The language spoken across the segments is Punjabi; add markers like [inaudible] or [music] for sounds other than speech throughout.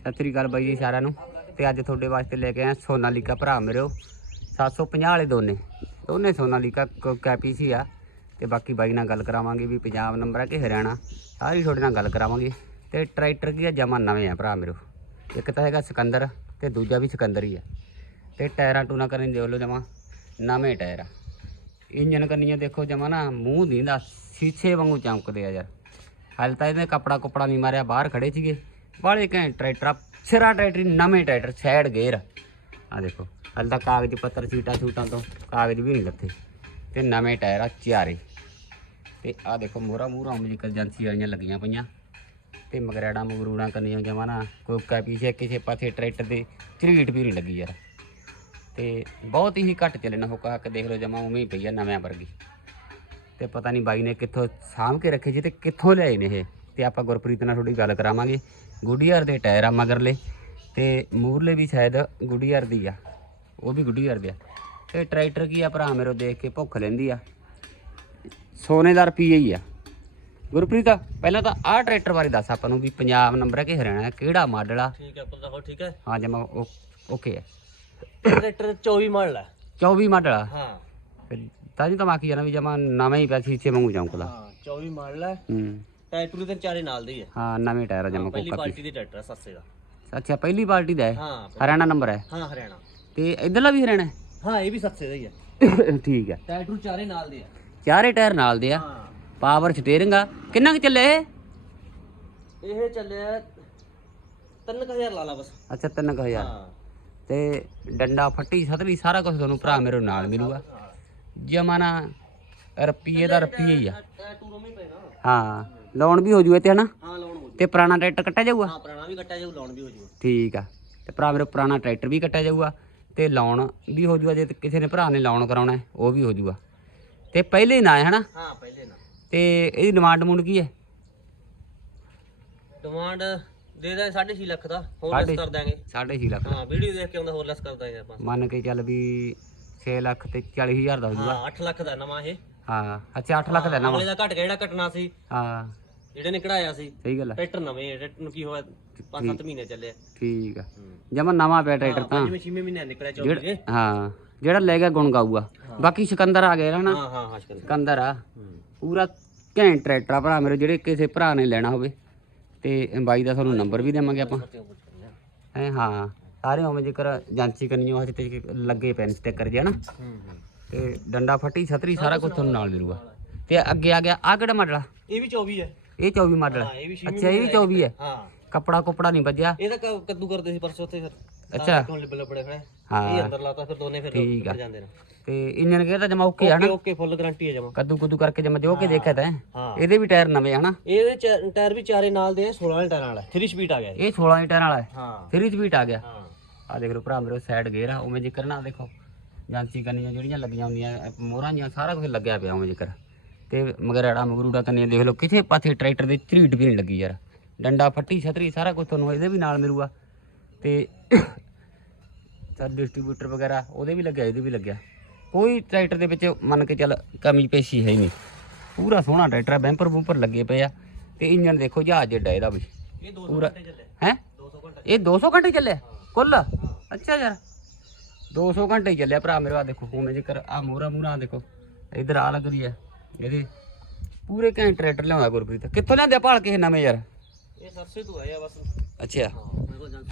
ਸਤਿ ਸ੍ਰੀ ਅਕਾਲ ਬਾਈ ਜੀ ਸਾਰਿਆਂ ਨੂੰ। ਤੇ ਅੱਜ ਤੁਹਾਡੇ ਵਾਸਤੇ ਲੈ ਕੇ ਆਇਆ ਸੋਨਾਲੀਕਾ ਭਰਾ ਮੇਰੇ 750 ਵਾਲੇ ਦੋਨੇ। ਦੋਨੇ ਸੋਨਾਲੀਕਾ ਕ- ਕੈਪੀ ਸੀ ਆ। ਤੇ ਬਾਕੀ ਬਾਈ ਨਾਲ ਗੱਲ ਕਰਾਵਾਂਗੇ ਵੀ ਪੰਜਾਬ ਨੰਬਰ ਆ ਕਿ ਹਰਿਆਣਾ। ਸਾਰੀ ਤੁਹਾਡੇ ਨਾਲ ਗੱਲ ਕਰਾਵਾਂਗੇ। ਤੇ ਟਰੈਕਟਰ ਕੀ ਆ? ਜਮਾ ਨਵੇਂ ਆ ਭਰਾ ਮੇਰੇ ਇੱਕ ਤਾਂ ਹੈਗਾ ਸਿਕੰਦਰ ਤੇ ਦੂਜਾ ਵੀ ਸਿਕੰਦਰ ਹੀ ਆ। ਤੇ ਟਾਇਰਾਂ ਟੂਨਾ ਕਰਨ ਦੇਖ ਲਓ ਜਮਾ ਨਵੇਂ ਟਾਇਰ ਆ। ਇੰਜਨ ਕੰਨੀਆਂ ਦੇਖੋ ਜਮਾ ਨਾ ਮੂੰਹ ਦੀਂਦਾ ਸ਼ੀਸ਼ੇ ਵਾਂਗੂ ਚਮਕਦੇ ਆ ਯਾਰ। ਹਾਲੇ ਤਾਂ ਇਹਨੇ ਕਪੜਾ ਕੁਪੜਾ ਨਹੀਂ ਮਾਰਿਆ, ਬਾਹਰ ਖੜੇ ਸੀਗੇ। ਬਾਲੇ ਘੈਂਟ ਟਰੈਕਟਰ ਆ, ਸਿਰਾ ਟਰੈਕਟਰ ਨਵੇਂ ਟਰੈਕਟਰ, ਸਾਈਡ ਗੇਅਰ। ਆ ਦੇਖੋ, ਹਾਲੇ ਤਾਂ ਕਾਗਜ਼ ਪੱਤਰ, ਸੀਟਾਂ ਸੂਟਾਂ ਤੋਂ ਕਾਗਜ਼ ਵੀ ਨਹੀਂ ਲੱਥੇ। ਤੇ ਨਵੇਂ ਟਾਇਰ ਆ ਚਾਰੇ ਤੇ ਆ ਦੇਖੋ, ਮੋਹਰਾ ਮੂਹਰਾ ਅਮਰੀਕਾ ਏਜੰਸੀ ਵਾਲੀਆਂ ਲੱਗੀਆਂ ਪਈਆਂ। ਤੇ ਮਗਰੈੜਾ, ਮਗਰੂੜਾਂ ਕੰਨੀਆਂ ਜਮਾ ਨਾ, ਕੋਈ ਕਾ ਕਿਸੇ ਪਾਸੇ ਟਰੈਕਟਰ ਦੇ, ਝਰੀਟ ਵੀ ਨਹੀਂ ਲੱਗੀ ਯਾਰ। ਤੇ ਬਹੁਤ ਹੀ ਘੱਟ ਚੱਲਣਾ, ਹੁਕਾ ਹੱਕ ਦੇਖ ਲਓ ਜਮਾ ਉਵੇਂ ਹੀ ਪਈ ਆ, ਨਵਿਆਂ ਵਰਗੀ। ਤੇ ਪਤਾ ਨਹੀਂ ਬਾਈ ਨੇ ਕਿੱਥੋਂ ਸਾਂਭ ਕੇ ਰੱਖੇ ਜੀ ਤੇ ਕਿੱਥੋਂ ਲਿਆਏ ਨੇ ਇਹ। ਤੇ ਆਪਾਂ ਗੁਰਪ੍ਰੀਤ ਨਾਲ ਥੋੜੀ ਗੱਲ ਕਰਾਵਾਂਗੇ। ਗੁੱਡੀਅਰ ਦੇ ਟਾਇਰ ਆ ਮਗਰਲੇ ਤੇ ਮੂਰਲੇ ਵੀ ਸ਼ਾਇਦ ਗੁੱਡੀਅਰ ਦੀ ਆ ਉਹ ਵੀ ਗੁੱਡੀਅਰ ਦੇ ਆ। ਤੇ ਟਰੈਕਟਰ ਕੀ ਆ ਭਰਾ ਮੇਰੋ ਦੇਖ ਕੇ ਭੁੱਖ ਲੈਂਦੀ ਆ। ਸੋਨੇ ਦਾ ਰੁਪਈਆ ਹੀ ਆ। ਗੁਰਪ੍ਰੀਤ ਪਹਿਲਾਂ ਤਾਂ ਆਹ ਟਰੈਕਟਰ ਬਾਰੇ ਦੱਸ ਆਪਾਂ ਨੂੰ ਵੀ ਪੰਜਾਬ ਨੰਬਰ ਹੈ ਕਿ ਹਰਿਆਣਾ ਹੈ, ਕਿਹੜਾ ਮਾਡਲ ਆ? ਠੀਕ ਹੈ ਪੁੱਤ ਹੋ ਠੀਕ ਹੈ? ਹਾਂ ਜਮਾ ਓਕੇ ਹੈ ਟਰੈਕਟਰ 24 ਮਾਡਲ ਹੈ 24 ਮਾਡਲ ਆ? ਹਾਂ। ਫਿਰ ਤਾਂ ਜੀ ਤਾਂ ਮਾਕੀ ਜਾਣਾ ਵੀ ਜਮਾ ਨਵਾਂ ਹੀ ਪਿਆ ਸੀਚੇ ਵਾਂਗੂ ਚੌਂਕਦਾ। ਹਾਂ 24 ਮਾਡਲ ਹੈ ਹੂੰ। ਟਰੈਕਟਰ ਦੇ ਚਾਰੇ ਨਾਲ ਦੇ ਹੀ ਹੈ ਹਾਂ ਨਵੇਂ ਟਾਇਰ ਆ ਜਮਾ ਪਹਿਲੀ ਕੋਕਾ ਪਾਰਟੀ ਦੇ ਟਰੈਕਟਰ ਹੈ ਸਸਤੇ ਦਾ। ਅੱਛਾ ਪਹਿਲੀ ਪਾਰਟੀ ਦਾ ਹੈ? ਹਾਂ ਹਰਿਆਣਾ ਨੰਬਰ ਹੈ? ਹਾਂ ਹਰਿਆਣਾ। ਤੇ ਇਧਰਲਾ ਵੀ ਹਰਿਆਣਾ ਹਾਂ? ਇਹ ਵੀ ਸਸਤੇ ਦਾ ਹੀ ਹੈ ਹੈ ਠੀਕ ਹੈ। ਟਰੈਕਟਰ ਚਾਰੇ ਨਾਲ ਦੇ ਹੈ ਚਾਰੇ ਟਾਇਰ ਨਾਲ ਦੇ ਆ? ਹਾਂ। ਪਾਵਰ ਸਟੀਅਰਿੰਗ ਆ। ਕਿੰਨਾ ਕੁ ਚੱਲੇ ਇਹ? ਇਹ ਚੱਲਿਆ 3000 ਲਾ ਲਾ ਬਸ। ਅੱਛਾ 3000 ਹਾਂ। ਤੇ ਡੰਡਾ ਫੱਟੀ ਸਤਰੀ ਸਾਰਾ ਕੁਝ ਤੁਹਾਨੂੰ ਭਰਾ ਮੇਰੇ ਨਾਲ ਮਿਲੂਗਾ। ਜਮਾਨਾ ਰੁਪਈਏ ਦਾ ਰੁਪਈਏ ਹੀ ਆ। ਹੀ ਪੈਣਾ ਹਾਂ। ਲੋਨ ਵੀ ਹੋ ਜੂ ਤੇ ਹਨਾ? ਹਾਂ ਲਾਉਣ ਹੋ ਜੂ ਤੇ ਪੁਰਾਣਾ ਟਰੈਕਟਰ ਕੱਟਿਆ ਜਾਊਗਾ? ਹਾਂ ਪੁਰਾਣਾ ਵੀ ਕੱਟਿਆ ਜਾਊ ਲਾਉਣ ਵੀ ਹੋ ਜੂ ਠੀਕ ਆ। ਤੇ ਭਰਾ ਮੇਰੇ ਪੁਰਾਣਾ ਟਰੈਕਟਰ ਵੀ ਕੱਟਿਆ ਜਾਊਗਾ ਤੇ ਲੋਨ ਵੀ ਹੋ ਜੂਗਾ ਜੇ ਕਿਸੇ ਨੇ ਭਰਾ ਨੇ ਲੋਨ ਕਰਾਉਣਾ ਹੈ, ਉਹ ਵੀ ਹੋ ਜੂਗਾ। ਤੇ ਪਹਿਲੇ ਹੀ ਨਾ ਹੈ ਹਨਾ? ਹਾਂ ਪਹਿਲੇ ਨਾ। ਤੇ ਇਹਦੀ ਡਿਮਾਂਡ ਮੁੰਡ ਕੀ ਹੈ? ਡਿਮਾਂਡ ਦੇ ਦੇ 6.5 ਲੱਖ ਦਾ ਹੋਰ ਲੈਸ ਕਰ ਦਾਂਗੇ 6.5 ਲੱਖ ਹਾਂ ਵੀਡੀਓ ਦੇਖ ਕੇ ਆਉਂਦਾ ਹੋਰ ਲੈਸ ਕਰ ਦਾਂਗੇ ਆਪਾਂ। ਮੰਨ ਕੇ ਚੱਲ ਵੀ 6 ਲੱਖ ਤੇ 40000 ਦਾ ਹੋ ਜੂਗਾ ਹਾਂ 8 ਲੱਖ ਦਾ ਨਵਾਂ ਇਹ। ਹਾਂ ਅੱਛਾ 8 ਲੱਖ ਦਾ ਨਵਾਂ। ਅਗਲੇ ਦਾ ਘਟ ਗਿਆ ਜਿਹੜਾ ਘਟਣਾ ਸੀ। ਹਾਂ। ਜਿਹੜੇ ਨੇ ਕਢਾਇਆ ਸੀ ਸਹੀ ਗੱਲ ਹੈ ਟਰੈਕਟਰ ਨਵੇਂ ਟਰੈਕਟਰ ਨੂੰ ਕੀ ਹੋਇਆ 5-7 ਮਹੀਨੇ ਚੱਲੇ ਠੀਕ ਆ। ਜਮਾ ਨਵਾਂ ਪਿਆ ਟਰੈਕਟਰ ਤਾਂ। ਜਿਵੇਂ 6 ਮਹੀਨੇ ਨਿਕਲਿਆ ਚੌਵੀ ਦੇ। ਹਾਂ ਜਿਹੜਾ ਲੈ ਗਿਆ ਗੁਣ ਗਾਊਗਾ। ਬਾਕੀ ਸਿਕੰਦਰ ਆ ਗਿਆ ਨਾ। ਹਾਂ ਹਾਂ ਹਾਂ ਸ਼ਕਰ ਸਿਕੰਦਰ ਆ। ਪੂਰਾ ਘੈਂਟ ਟਰੈਕਟਰ ਆ ਭਰਾ ਮੇਰੇ ਜਿਹੜੇ ਕਿਸੇ ਭਰਾ ਨੇ ਲੈਣਾ ਹੋਵੇ। ਤੇ ਬਾਈ ਦਾ ਤੁਹਾਨੂੰ ਨੰਬਰ ਵੀ ਦੇਵਾਂਗੇ ਆਪਾਂ। ਹੈ ਹਾਂ। ਸਾਰੇ ਉਵੇਂ ਜੇਕਰ ਜਾਂਚੀ ਕਰਨੀ ਹੋ ਤੇ ਲੱਗੇ ਪੈਨ ਸਟicker ਜਿਹਾ ਨਾ। ਤੇ ਡੰਡਾ ਫੱਟੀ ਛਤਰੀ ਸਾਰਾ ਕੁਝ ਤੁਹਾਨੂੰ ਨਾਲ ਮਿਲੂਗਾ। ਤੇ ਅੱਗੇ ਆ ਗਿਆ ਆ ਕਿਹੜਾ ਮਾਡਲ ਆ? ਇਹ ਵੀ 24 ਹੈ ਇਹ 24 ਮਾਡਲ। ਹਾਂ ਇਹ ਵੀ 6 ਅੱਛਾ ਇਹ ਵੀ 24 ਹੈ? ਹਾਂ ਕੱਪੜਾ ਕੁਪੜਾ ਨਹੀਂ ਵੱਜਿਆ? ਇਹ ਤਾਂ ਕ- ਕੱਦੂ ਕਰਦੇ ਸੀ ਪਰਸੋਂ ਉੱਥੇ ਫਿਰ। ਅੱਛਾ। ਕੋਲ ਲਿਬਲ ਬੜੇ ਖੜੇ। ਹਾਂ। ਇਹ ਅੰਦਰ ਲਾਤਾ ਫਿਰ ਦੋਨੇ ਫਿਰ ਠੀਕ ਆ। ਉੱਪਰ ਜਾਂਦੇ ਨੇ। ਤੇ ਇੰਜਨ ਗੇਅਰ ਤਾਂ ਜਮਾ ਓਕੇ ਓਕੇ ਨਾ ਓਕੇ ਫੁੱਲ ਗਾਰੰਟੀ ਹੈ ਜਮਾ। ਕੱਦੂ ਕੁੱਦੂ ਕਰਕੇ ਜਮਾ ਜੋ ਕੇ ਦੇਖਿਆ ਤਾਂ ਹਾਂ? ਇਹਦੇ ਵੀ ਟਾਇਰ ਨਵੇਂ ਹਨਾ? ਇਹਦੇ ਚ- ਟਾਇਰ ਵੀ ਚਾਰੇ ਨਾਲ ਦੇ ਆ, 16 ਵਾਲੇ ਟਾਇਰ ਵਾਲਾ 3 ਸਪੀਡ ਆ ਗਿਆ ਇਹ। ਇਹ 16 ਟਾਇਰ ਵਾਲਾ ਹੈ? ਹਾਂ। 3 ਸਪੀਡ ਆ ਗਿਆ। ਹਾਂ। ਆ ਦੇਖ ਲਓ ਭਰਾ ਮੇਰੇ ਸਾਈਡ ਗੇਅਰ ਆ ਉਵੇਂ ਜ਼ਿਕਰ ਨਾ ਦੇਖੋ। ਜਾਂਚੀ ਕੰਨੀਆਂ ਜਿਹੜੀਆਂ ਲੱਗੀਆਂ ਹੁੰਦੀਆਂ ਮੋਹਰਾਂ ਜੀਆਂ ਸਾਰਾ ਕੁਝ ਲੱਗਿਆ ਪਿਆ ਉਵੇਂ ਜ਼ਿਕਰ। ਤੇ ਮਗਰੜਾ ਮਗਰੂੜਾ ਕੰਨੀਆਂ ਦੇਖ ਲਓ ਕਿਸੇ ਪਾਸੇ ਟਰੈਕਟਰ ਦੇ ਝਰੀਟ ਵੀ ਨਹੀਂ ਲੱਗੀ ਯਾਰ। ਡੰਡਾ ਫੱਟੀ ਛਤਰੀ ਸਾਰਾ ਕੁਝ ਤੁਹਾਨੂੰ ਇਹਦੇ ਵੀ ਨਾਲ ਮਿਲੂਗਾ। ਤੇ ਸਰ ਡਿਸਟ੍ਰੀਬਿਊਟਰ ਵਗੈਰਾ ਉਹਦੇ ਵੀ ਲੱਗਿਆ ਇਹਦੇ ਵੀ ਲੱਗਿਆ। ਕੋਈ ਟਰੈਕਟਰ ਦੇ ਵਿੱਚ ਮੰਨ ਕੇ ਚੱਲ ਕਮੀ ਪੇਸ਼ੀ ਹੈ ਹੀ ਨਹੀਂ। ਪੂਰਾ ਸੋਹਣਾ ਟਰੈਕਟਰ ਹੈ ਬੈਂਪਰ ਬੂੰਪਰ ਲੱਗੇ ਪਏ ਆ। ਤੇ ਇੰਜਨ ਦੇਖੋ ਜਹਾਜ਼ ਜਿੱਡਾ ਇਹਦਾ ਵੀ। ਇਹ 200 ਪੂਰਾ ਘੰਟੇ ਚੱਲੇ ਹੈ? 200 ਘੰਟੇ ਇਹ 200 ਘੰਟੇ ਚੱਲਿਆ? ਕੁੱਲ? ਅੱਛਾ ਯਾਰ। 200 ਘੰਟੇ ਹੀ ਚੱਲਿਆ ਭਰਾ ਮੇਰੇ ਆ ਦੇਖੋ ਹੁਣ ਜੇਕਰ ਆ ਮੂਰਾ ਮੂਰਾ ਦੇਖੋ ਇਧਰ ਆ ਲੱਗਦੀ ਹੈ। ਇਹਦੇ। ਪੂਰੇ ਘੈਂਟ ਟਰੈਕਟਰ ਲਿਆਉਂਦਾ ਗੁਰਪ੍ਰੀਤ। ਕਿੱਥੋਂ ਲਿਆਂਦੇ ਆ ਭਾਲ ਕੇ ਇਹ ਨਵੇਂ ਯਾਰ? ਇਹ ਸਰਸੇ ਤੋਂ ਆਇਆ ਬਸ। ਅੱਛਾ।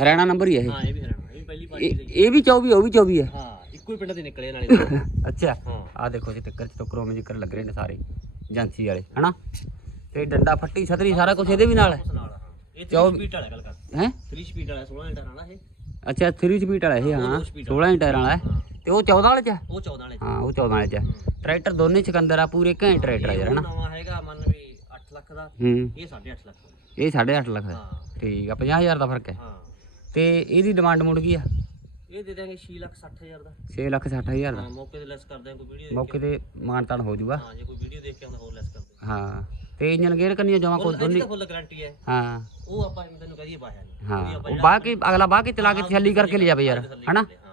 ਹਰਿਆਣਾ ਨੰਬਰ ਹੀ ਹੈ ਹਾਂ ਇਹ ਵੀ ਹਰਿਆਣਾ। ਇਹ ਵੀ ਪਹਿਲੀ ਪਾਰਟੀ ਇਹ ਇਹ ਵੀ 24 ਉਹ ਵੀ 24 ਹੈ ਹਾਂ ਇੱਕੋ ਹੀ ਪਿੰਡ ਦੇ ਨਿਕਲੇ ਨਾਲੇ। [laughs] ਅੱਛਾ। ਆ ਦੇਖੋ ਜੀ ਟੱਕਰ ਚ ਟੋਕਰੋ ਵਿੱਚ ਜ਼ਿਕਰ ਲੱਗ ਰਹੇ ਨੇ ਸਾਰੇ ਏਜੰਸੀ ਵਾਲੇ ਹਨਾ? ਤੇ ਡੰਡਾ ਫੱਟੀ ਛਤਰੀ ਸਾਰਾ ਕੁਝ ਇਹਦੇ ਵੀ ਨਾਲ ਹੈ? ਇਹ 3 ਚੌਵੀ- ਸਪੀਡ ਵਾਲਾ ਗੱਲ ਕਰ। ਹੈ? 3 ਸਪੀਡ ਵਾਲਾ 16 ਲੀਟਰ ਵਾਲਾ ਇਹ। ਅੱਛਾ 3 ਸਪੀਡ ਵਾਲਾ ਇਹ ਹਾਂ। ਦੋ speed 16 ਇੰਚ ਟਾਇਰਾਂ ਵਾਲਾ ਹੈ। ਤੇ ਉਹ 14 ਵਾਲੇ ਚ? ਉਹ 14 ਵਾਲੇ ਹਾਂ ਉਹ 14 ਵਾਲੇ ਚ। ਟਰੈਕਟਰ ਦੋਨੇ ਚਕੰਦਰ ਆ ਪੂਰੇ ਘੈਂਟ ਟਰੈਕਟਰ ਆ ਯਾਰ ਹਨਾ? ਨਵਾਂ ਹੈਗਾ ਮੰਨ ਵੀ 8 ਲੱਖ ਦਾ। ਹੂੰ। ਇਹ 8.5 ਲੱਖ ਦਾ। ਇਹ 8.5 ਲੱਖ ਦਾ। ਹਾਂ। ਠੀਕ ਆ 50000 ਦਾ ਫ਼ਰਕ ਹੈ। ਹਾਂ। ਤੇ ਇਹਦੀ ਡਿਮਾਂਡ ਮੁੜ ਗਈ ਆ? ਇਹ ਦੇ ਦਾਂਗੇ 6 ਲੱਖ 60 ਹਜ਼ਾਰ ਦਾ। 6 ਲੱਖ 60000 ਦਾ। ਹਾਂ ਮੌਕੇ ਤੇ ਲੈਸ ਕਰ ਦਾਂਗੇ ਕੋਈ ਵੀਡੀਓ ਮੌਕੇ ਤੇ ਮਾਨਤਾਨ ਹੋ ਜਾਊਗਾ ਹਾਂ ਜੇ ਕੋਈ ਵੀਡੀਓ ਦੇਖ ਕੇ ਆਉਂਦਾ ਹੋਰ ਲੈਸ ਕਰ ਦਾਂਗੇ ਹਾਂ। ਤੇ ਇੰਜਨ ਗੇਅਰ ਕੰਨੀ ਜਮਾ ਫੁੱਲ ਗਾਰੰਟੀ ਹੈ। ਹਾਂ। ਉਹ ਆਪਾਂ ਤੈਨੂੰ ਕਹੀਏ ਨਹੀਂ ਹਾਂ। ਉਹ ਬਾਹ ਕੇ ਅਗਲਾ ਬਾਹ ਕੇ ਚਲਾ ਕੇ ਥੱਲੀ ਕਰਕੇ ਲੈ ਜਾਵੇ ਯਾਰ ਹਨਾ? ਹਾਂ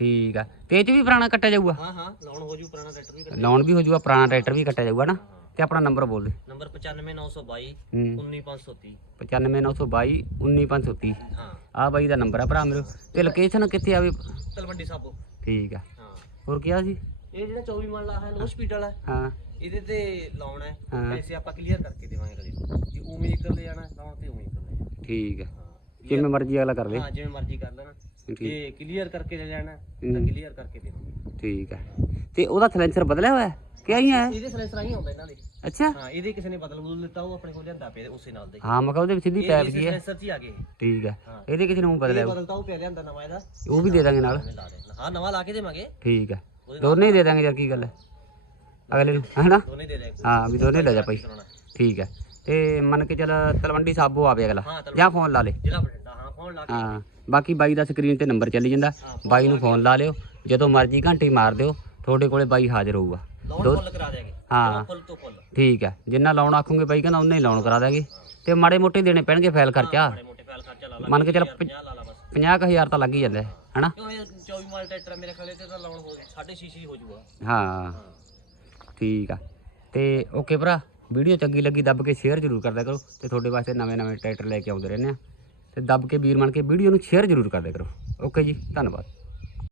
ਠੀਕ ਆ। ਤੇ ਇਹ ਚ ਵੀ ਪੁਰਾਣਾ ਕੱਟਿਆ ਜਾਊਗਾ? ਹਾਂ ਹਾਂ ਲਾਉਣ ਹੋ ਜੂ ਪੁਰਾਣਾ ਟਰੈਕਟਰ ਵੀ ਕਰ ਲੋਨ ਵੀ ਹੋ ਜਾਊਗਾ ਪੁਰਾਣਾ ਟਰੈਕਟਰ ਵੀ ਕੱਟਿਆ ਜਾਊਗਾ ਨਾ? ਤੇ ਆਪਣਾ ਨੰਬਰ ਬੋਲ ਦੇ। ਨੰਬਰ 95922 ਹੂੰ। 19530 95922 19530 ਹਾਂ। ਆ ਬਾਈ ਦਾ ਨੰਬਰ ਆ ਭਰਾ ਮੇਰੇ। ਤੇ ਲੋਕੇਸ਼ਨ ਕਿੱਥੇ ਆਵੇ ਤਲਵੰਡੀ ਸਾਬੋ। ਠੀਕ ਆ। ਹਾਂ। ਹੋਰ ਕੀ ਆ ਸੀ? ਇਹ ਜਿਹੜਾ 24 ਮਾਲਾ ਹੈ ਲੋ ਸਪੀਡ ਵਾਲਾ ਹੈ, ਇਹਦੇ ਤੇ ਲਾਉਣਾ ਹੈ। ਪੈਸੇ ਆਪਾਂ ਕਲੀਅਰ ਕਰਕੇ ਦੇਵਾਂਗੇ ਕਦੇ। ਜੇ ਉਵੇਂ ਹੀ ਕਰ ਲੈ ਜਾਣਾ ਲਾਉਣ ਤੇ ਉਵੇਂ ਹੀ ਕਰ ਲੈ ਜਾਣਾ ਠੀਕ ਆ। ਜਿਵੇਂ ਮਰਜ਼ੀ ਅਗਲਾ ਕਰ ਲੇ। ਹਾਂ ਜਿਵੇਂ ਮਰਜ਼ੀ ਕਰ ਲੈਣਾ। ਜੇ ਕਲੀਅਰ ਕਰਕੇ ਲੈ ਜਾਣਾ ਤਾਂ ਹੂੰ। ਕਲੀਅਰ ਕਰਕੇ ਦੇਵਾਂਗੇ ਠੀਕ ਆ ਤੇ ਉਹਦਾ ਸਲੈਂਸਰ ਬਦਲਿਆ ਹੋਇਆ ਹੈ? ਕਿ ਆਈ ਹੈ? ਇਹਦੇ ਸਲੈਂਸਰ ਆਈ ਹੁੰਦਾ ਇਹਨਾਂ ਦੇ। ਅੱਛਾ। ਹਾਂ ਇਹਦੇ ਕਿਸੇ ਨੇ ਬਦਲ ਬਦਲ ਦਿੱਤਾ ਉਹ ਆਪਣੇ ਕੋਲ ਲਿਆਂਦਾ ਪਿਆ ਉਸੇ ਨਾਲ ਦੇ। ਹਾਂ ਮੈਂ ਕਿਹਾ ਉਹਦੇ ਸਿੱਧੀ ਪੈਪ ਕੀ ਹੈ। ਸਲੈਂਸਰ 'ਚ ਹੀ ਆ ਗਏ। ਠੀਕ ਹਾਂ। ਇਹਦੇ ਕਿਸੇ ਨੂੰ ਬਦਲਿਆ। ਬਦਲਤਾ ਉਹ ਪਿਆ ਲਿਆਂਦਾ ਨਵਾਂ ਇਹਦਾ। ਉਹ ਵੀ ਦੇ ਦਾਂਗੇ ਨਾਲ। ਹਾਂ ਨਵਾਂ ਲਾ ਕੇ ਦੇਵਾਂਗੇ। ਠੀਕ ਉਹਦੇ ਦੋਨੇ ਹੀ ਦੇ ਦਾਂਗੇ ਯਾਰ ਕੀ ਗੱਲ ਹੈ? ਅਗਲੇ ਨੂੰ ਹੈਨਾ? ਦੋਨੇ ਦੇ ਦੇ ਹਾਂ ਵੀ ਦੋਨੇ ਲੈ ਜਾ ਭਾਈ। ਠੀਕ ਹੈ। ਤੇ ਮੰਨ ਕੇ ਚੱਲ ਤਲਵੰਡੀ ਸਾਬੋ ਆਵੇ ਅਗਲਾ। ਹਾਂ ਜਾਂ ਫੋਨ ਲਾ ਲੇ। ਜ਼ਿਲ੍ਹਾ ਬਠਿੰਡਾ ਹਾਂ ਫੋਨ ਲਾ ਕੇ। ਹਾਂ। ਬਾਕੀ ਬਾਈ ਦਾ ਸਕਰੀਨ ਤੇ ਨੰਬਰ ਚੱਲੀ ਜਾਂਦਾ। ਬਾਈ ਨੂੰ ਫੋਨ ਲਾ ਲਿਓ। ਜਦੋਂ ਮਰਜ਼ੀ ਘੰਟੀ ਮਾਰ ਦਿਓ ਤੁਹਾਡੇ ਕੋਲੇ ਬਾਈ ਹਾਜ਼ਰ ਹੋਊਗਾ। ਲੋਨ ਫੁੱਲ ਕਰਾ ਦੇਾਂਗੇ ਹਾਂ। ਫੁੱਲ ਤੋਂ ਫੁੱਲ। ਠੀਕ ਹੈ। ਜਿੰਨਾ ਲਾਉਣ ਆਖੋਗੇ ਬਾਈ ਕਹਿੰਦਾ ਉਹਨੇ ਹੀ ਲਾਉਣ ਕਰਾ ਦਾਂਗੇ ਤੇ ਮਾੜੇ ਮੋਟੇ ਦੇਣੇ ਪੈਣਗੇ ਫਾਈਲ ਖਰਚਾ। ਮੰਨ ਕੇ ਚੱਲ 50 ਲਾ ਲਾ ਬਸ। 50000 ਤਾਂ ਲੱਗ ਹੀ ਜਾਂਦਾ ਹੈ, ਹਨਾ? ਕਿਉਂ ਇਹ 24 ਮਾਲ ਟਰੈਕਟਰ ਮੇਰੇ ਖਲੇ ਤੇ ਤਾਂ ਲਾਉਣ ਹੋ ਛੇ ਛੇ ਹੋ ਜਾਊਗਾ। ਹਾਂ। ਠੀਕ ਆ। ਤੇ ਓਕੇ ਭਰਾ ਵੀਡੀਓ ਚੰਗੀ ਲੱਗੀ ਦੱਬ ਕੇ ਸ਼ੇਅਰ ਜ਼ਰੂਰ ਕਰਦਿਆ ਕਰੋ ਤੇ ਤੁਹਾਡੇ ਵਾਸਤੇ ਨਵੇਂ ਨਵੇਂ ਟਰੈਕਟਰ ਲੈ ਕੇ ਆਉਂਦੇ ਰਹਿੰਦੇ ਆ। ਤੇ ਦੱਬ ਕੇ ਵੀਰ ਬਣ ਕੇ ਵੀਡੀਓ ਨੂੰ ਸ਼ੇਅਰ ਜ਼ਰੂਰ ਕਰਦੇ ਕਰੋ। ਓਕੇ ਜੀ, ਧੰਨਵਾਦ।